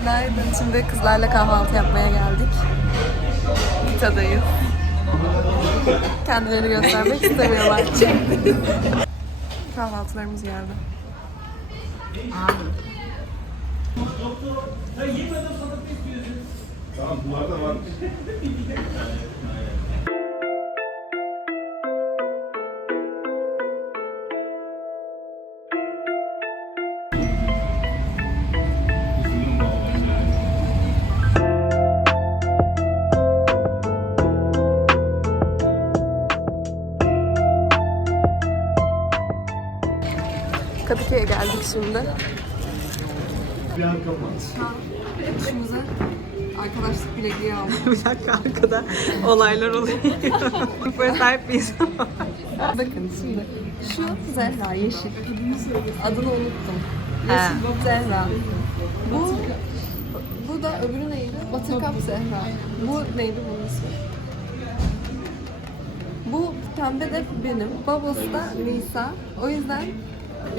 Günaydın. Şimdi kızlarla kahvaltı yapmaya geldik. Vita'dayız. Kendilerini göstermek istemiyorlar. Kahvaltılarımız geldi. Kadıköy'e geldik şimdi. Şimdi arkadaşlık bilekliği aldık. bir dakika arkada olaylar oluyor. Böyle sahip bir insan var. Bakın şimdi şu Zehra yeşil. Adını unuttum. Yeşil Zehra. Bu bu da öbürü neydi? Buttercup Zehra. Bu neydi bunun ismi? Bu pembe de benim. Babası da Nisa. O yüzden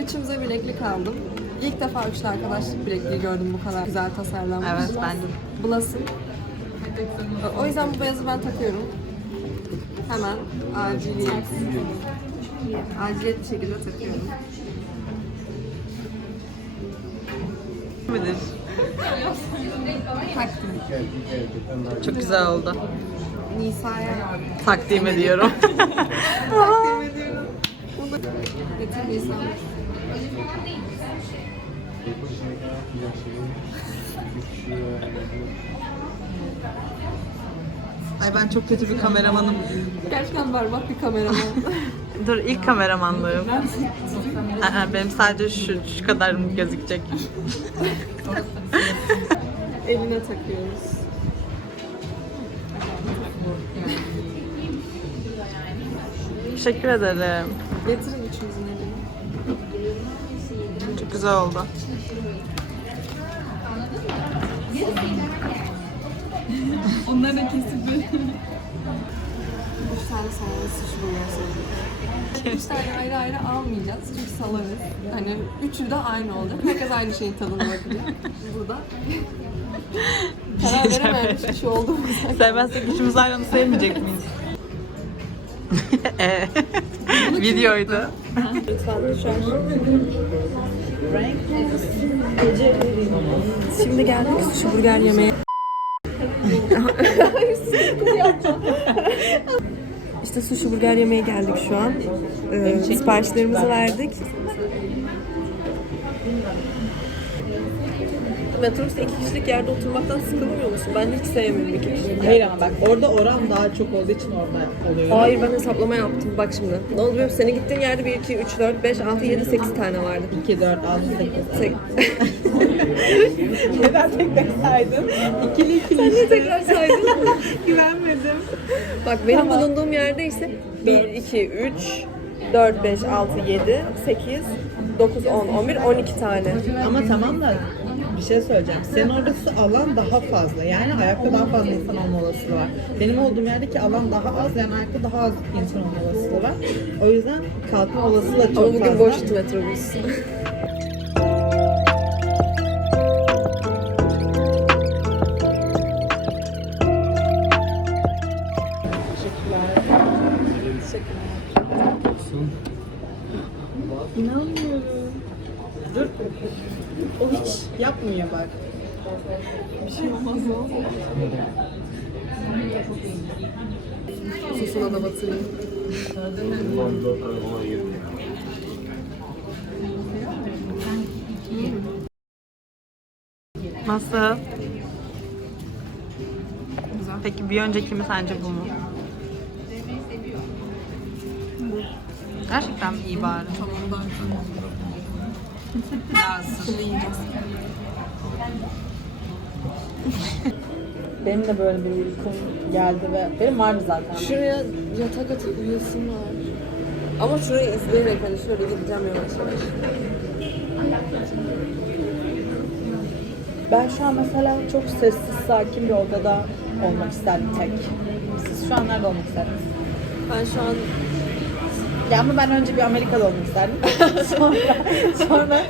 üçümüze bileklik aldım. İlk defa üçlü arkadaşlık bilekliği gördüm bu kadar güzel tasarlanmış. Evet ben de. Bulasın. O yüzden bu beyazı ben takıyorum. Hemen aciliyet. Aciliyet bir şekilde takıyorum. midir? Taktım. Çok güzel oldu. Nisa'ya Takdim ediyorum. Ay ben çok kötü bir kameramanım. Gerçekten berbat bir kameraman. Dur ilk kameramanlığım. Aa, benim sadece şu, şu kadar gözükecek. Eline takıyoruz. Teşekkür ederim. Getirin üçümüzün elini. Güzel oldu. Onları da kesip Üç tane sushi burger Üç tane ayrı ayrı almayacağız çünkü salarız. Hani üçü de aynı olacak. Herkes aynı şeyin tadına bakacak. Burada. Karar veremeyen bir şey olduğumuzda. Sevmezsek üçümüz aynı onu sevmeyecek miyiz? Videoydu. Lütfen şu an. Şimdi geldik sushi burger yemeye. işte sushi burger yemeye geldik şu an. Ee, siparişlerimizi verdik. Metrobüste iki kişilik yerde oturmaktan sıkılmıyor musun? Ben hiç sevmiyorum iki kişilik Hayır ama bak orada oran daha çok olduğu için orada oluyor. Hayır ben hesaplama yaptım. Bak şimdi. Ne oldu biliyor musun? Senin gittiğin yerde 1, 2, 3, 4, 5, 6, 7, 8 tane vardı. 2, 4, 6, 8. Tek... Neden tek tek saydın? İkili ikili Sen niye tekrar saydın? güvenmedim. Bak benim bulunduğum yerde ise 1, 2, 3, 4, 5, 6, 7, 8, 9, 10, 11, 12 tane. Ama tamam da bir şey söyleyeceğim. Senin oradası alan daha fazla. Yani ayakta daha fazla insan olma olasılığı var. Benim olduğum yerdeki alan daha az. Yani ayakta daha az insan olma olasılığı var. O yüzden kalkma olasılığı da çok Ama bugün fazla. boştu metrobüs. yapmıyor bak. Sosuna da batırayım. Nasıl? Peki bir önceki mi sence bu mu? Gerçekten iyi bari. Şimdi yiyeceğiz. Benim de böyle bir uykum geldi ve benim vardı zaten. Şuraya yatak atıp uyuyasım var. Ama şurayı izleyerek hani şöyle gideceğim yavaş yavaş. Ben şu an mesela çok sessiz, sakin bir odada olmak isterdim tek. Siz şu an nerede olmak isterdiniz? Ben şu an Ya ama ben önce bir Amerika'da olmak isterdim. sonra sonra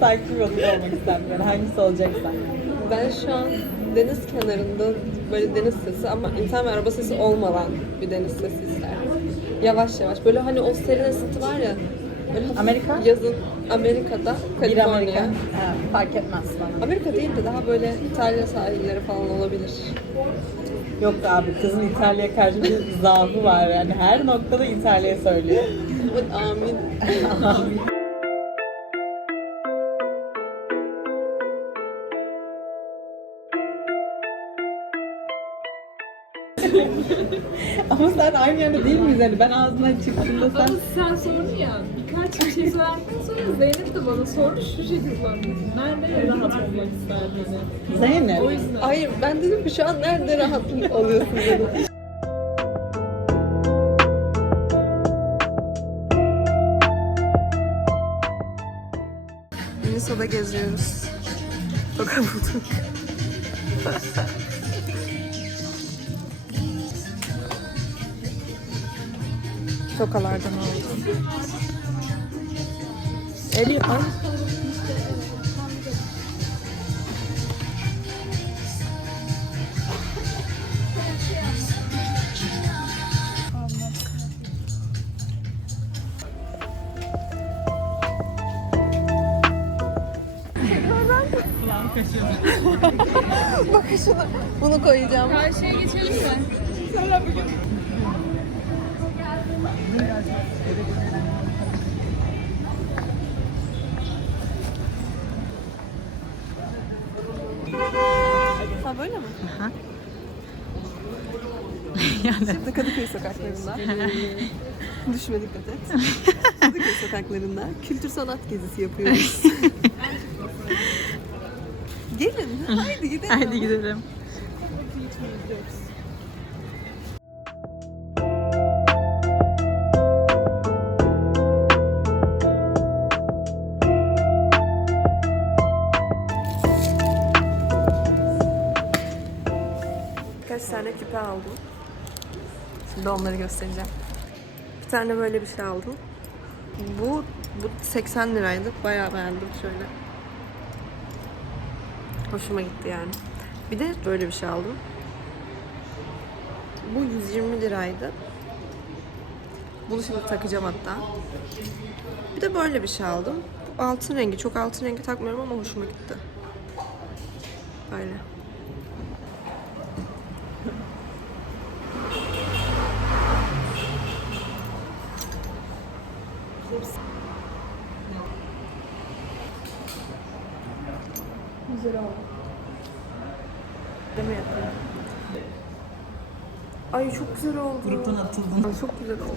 sakin bir odada olmak isterdim. Yani hangisi olacaksa. Ben şu an deniz kenarında böyle deniz sesi ama insan ve araba sesi olmadan bir deniz sesi isterdim. Yavaş yavaş. Böyle hani o serin ısıtı var ya. Böyle hafif Amerika? Yazın Amerika'da, Bir Amerika. Kaliforniya. Ha, fark etmez bana. Amerika değil de daha böyle İtalya sahilleri falan olabilir. Yok abi kızın İtalya'ya karşı bir zaafı var yani her noktada İtalya söylüyor. Amin. Ama sen aynı yerde değil miyiz hani ben ağzından çıktığımda sen Ama sen sordun ya, birkaç bir şey söyledikten sonra Zeynep de bana sordu şu şekilde anladım. Nerede rahat olmak isterdin. Zeynep. O yüzden. Hayır ben dedim ki şu an nerede rahat oluyorsun dedim. Minnesota geziyoruz. Toka bulduk. Tokalardan aldım. Eli ay. Bakın şuna. Bunu koyacağım. Karşıya geçelim mi? Ha böyle mi? Aha. Şimdi Kadıköy sokaklarında. Düşme dikkat et. Kadıköy sokaklarında kültür sanat gezisi yapıyoruz. Gelin. Haydi gidelim. Haydi gidelim. Tane küpe aldım. Şimdi onları göstereceğim. Bir tane böyle bir şey aldım. Bu bu 80 liraydı. Bayağı beğendim şöyle. Hoşuma gitti yani. Bir de böyle bir şey aldım. Bu 120 liraydı. Bunu şimdi takacağım hatta. Bir de böyle bir şey aldım. Bu altın rengi. Çok altın rengi takmıyorum ama hoşuma gitti. Böyle. Güzel oldu. Mi yapayım? Ay çok güzel oldu. Gruptan atıldın. Ay, çok güzel oldu.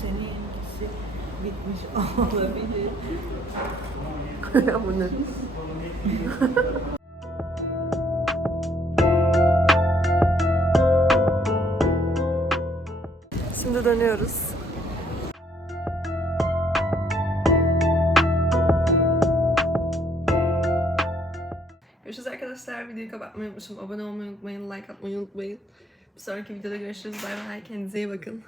Senin ilgisi bitmiş olabilir. Bu ne? dönüyoruz. Görüşürüz arkadaşlar. Videoyu kapatmayı unutmuşum. Abone olmayı unutmayın. Like atmayı unutmayın. Bir sonraki videoda görüşürüz. Bay bay. Kendinize iyi bakın.